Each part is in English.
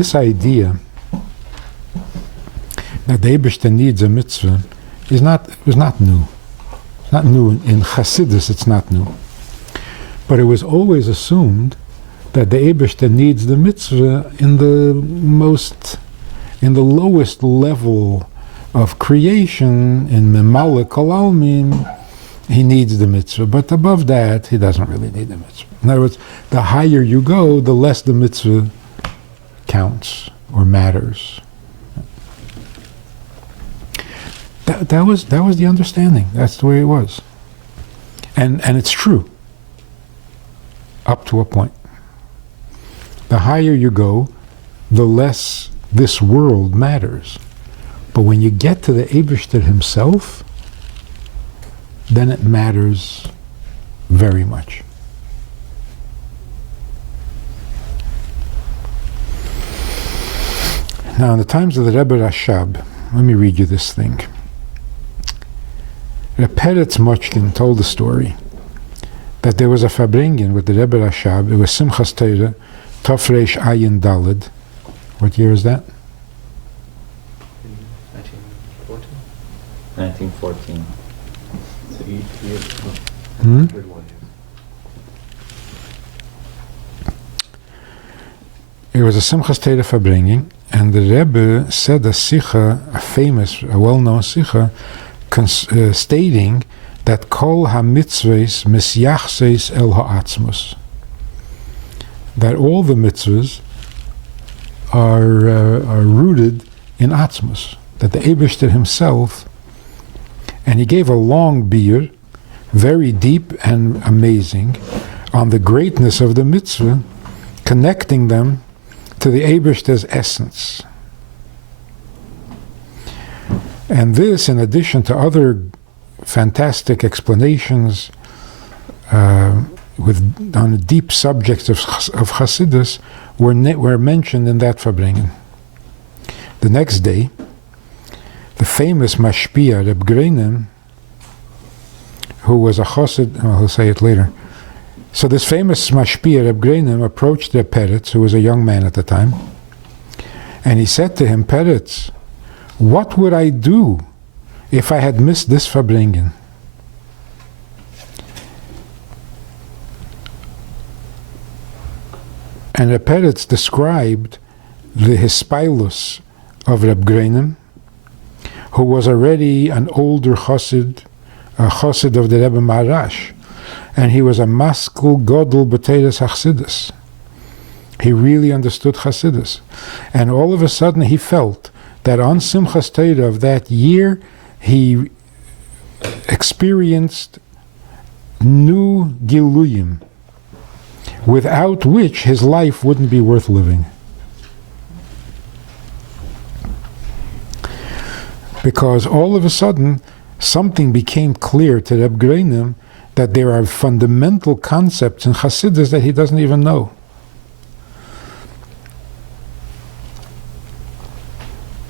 this idea that the Eibishter needs a mitzvah was not new. It's not new in Chassidus. It's not new, but it was always assumed that the Eibishter needs the mitzvah in the lowest level of creation, in Memale Kol Almin. He needs the mitzvah, but above that, he doesn't really need the mitzvah. In other words, the higher you go, the less the mitzvah counts or matters. That was the understanding. That's the way it was, and it's true. Up to a point. The higher you go, the less this world matters. But when you get to the Eibishter himself, then it matters very much. Now, in the times of the Rebbe Rashab, let me read you this thing. Reb Peretz Mochkin told the story that there was a Farbrengen with the Rebbe Rashab. It was Simchas Torah, Tafresh Ayin Daled. What year is that? 1914. So it was a Simchas Torah Farbrengen, and the Rebbe said a sicha, a well-known sicha, stating that Kol ha-mitzvahs misyachseis el ha'atzmus, that all the mitzvahs are rooted in atzmus, that the Eibishter himself, and he gave a long biur, very deep and amazing, on the greatness of the mitzvah, connecting them to the Eibishter's essence. And this, in addition to other fantastic explanations on deep subjects of Chassidus, were mentioned in that Farbrengen. The next day, the famous Mashpia, Reb Greinem, who was a Chassid, I'll say it later. So this famous Mashpia, Reb Greinem, approached Reb Peretz, who was a young man at the time, and he said to him, Peretz, what would I do if I had missed this Farbrengen? And Reb Peretz described the hispilus of Reb Greinem, who was already an older chassid, a chassid of the Rebbe Maharash, and he was a maskul godel b'teiras Chassidus. He really understood Chassidus, and all of a sudden he felt that on Simchas Torah of that year, he experienced new giluyim, without which his life wouldn't be worth living. Because all of a sudden, something became clear to Reb Greinem, that there are fundamental concepts in Chassidus that he doesn't even know.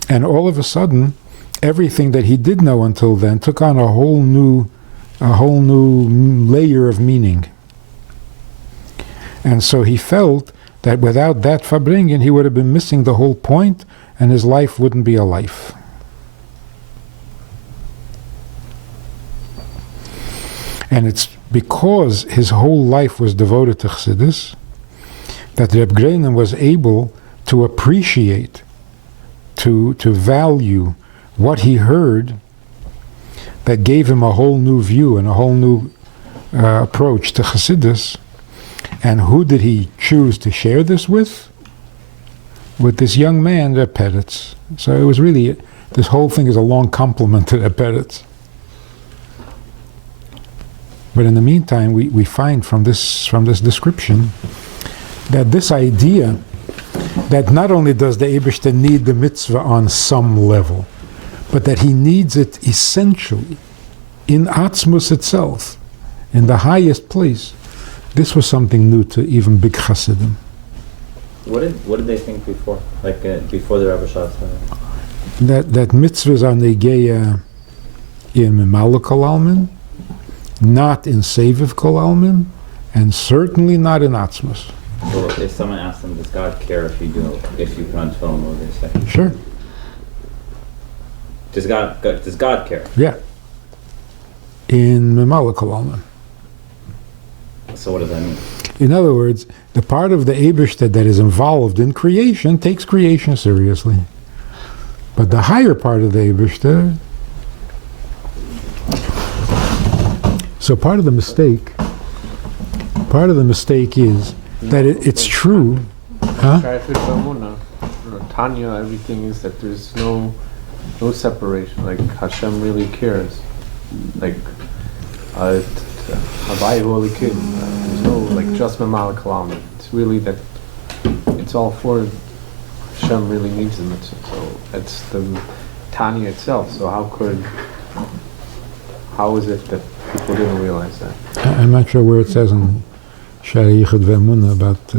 And all of a sudden, everything that he did know until then took on a whole new layer of meaning. And so he felt that without that Farbrengen, he would have been missing the whole point, and his life wouldn't be a life. And it's because his whole life was devoted to Chassidus that Reb Greinem was able to appreciate, to value what he heard, that gave him a whole new view and a whole new approach to Chassidus. And who did he choose to share this with? With this young man, Reb Peretz. So it was really, this whole thing is a long compliment to Reb Peretz. But in the meantime, we find from this description that this idea that not only does the Eibishter need the mitzvah on some level, but that he needs it essentially in Atzmus itself, in the highest place. This was something new to even big Chassidim. What did they think before? Like before the Rebbe Shah said it? That mitzvahs are negeya in Memale Kol Almin, not in Seviv Kol Almin, and certainly not in Atzmus. So if someone asks them, does God care if you put on film, what would they say? Sure. Does God care? Yeah. In Memala Kolana. So what does that mean? In other words, the part of the Eibishter that is involved in creation takes creation seriously. But the higher part of the Eibishter... So part of the mistake is that it's true. Huh? Tanya, everything is that there's no separation. Like Hashem really cares. Like Havai Holy Kid. There's no like just Mamal Kalam. It's really that it's all for Hashem really needs them. So it's the Tanya itself. So how is it that people didn't realize that? I'm not sure where it says in Shari Yichud Ve'emunah about...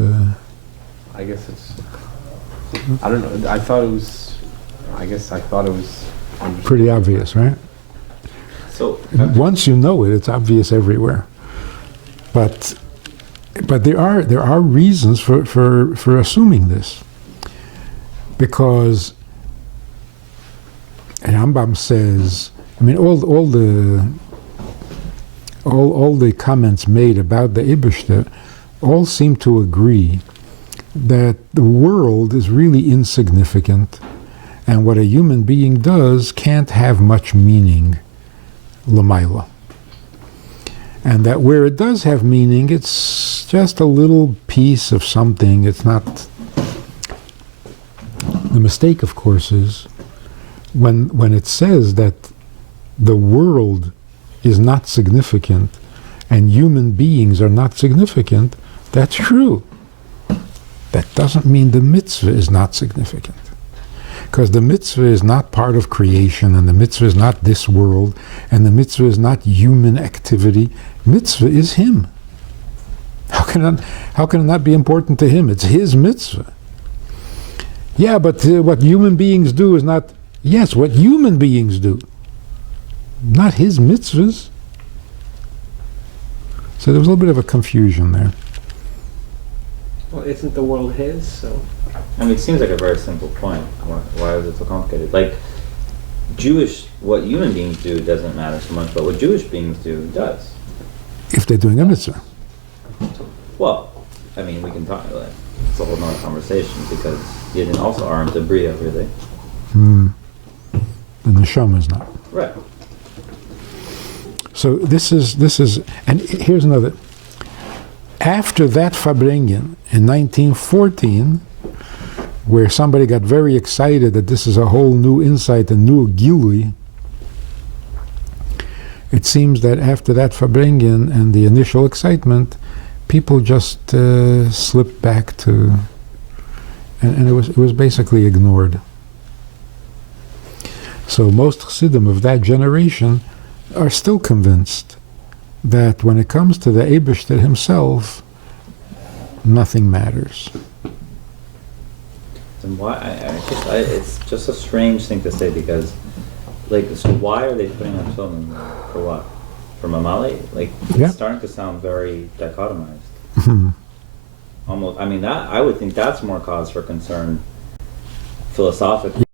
I guess it's... I don't know. I thought it was... pretty obvious, right? So once you know it, it's obvious everywhere. But there are reasons for assuming this. Because Rambam says... I mean, all the comments made about the Eibishter all seem to agree that the world is really insignificant, and what a human being does can't have much meaning l'mayla. And that where it does have meaning, it's just a little piece of something. It's not... The mistake, of course, is when it says that the world is not significant and human beings are not significant, that's true. That doesn't mean the mitzvah is not significant. Because the mitzvah is not part of creation, and the mitzvah is not this world, and the mitzvah is not human activity. Mitzvah is him. How can it not be important to him? It's his mitzvah. Yeah, but what human beings do is not... Yes, what human beings do. Not his mitzvahs. So there was a little bit of a confusion there. Well, isn't the world his? So I mean, it seems like a very simple point. Why is it so complicated? Like, what human beings do doesn't matter so much, but what Jewish beings do does. If they're doing a mitzvah. Well, I mean, we can talk. It's a whole nother conversation because Yidden also aren't a bria, really. The neshama is not. Right. So this is, and here's another. After that Farbrengen in 1914, where somebody got very excited that this is a whole new insight, a new gilui, it seems that after that Farbrengen and the initial excitement, people just slipped back to, and it was basically ignored. So most Chassidim of that generation are still convinced that when it comes to the Eibishter himself, nothing matters. And why? It's just a strange thing to say because, like, so why are they putting on film for what? For Mamali? Like, it's starting to sound very dichotomized. Almost. I mean, I would think that's more cause for concern philosophically.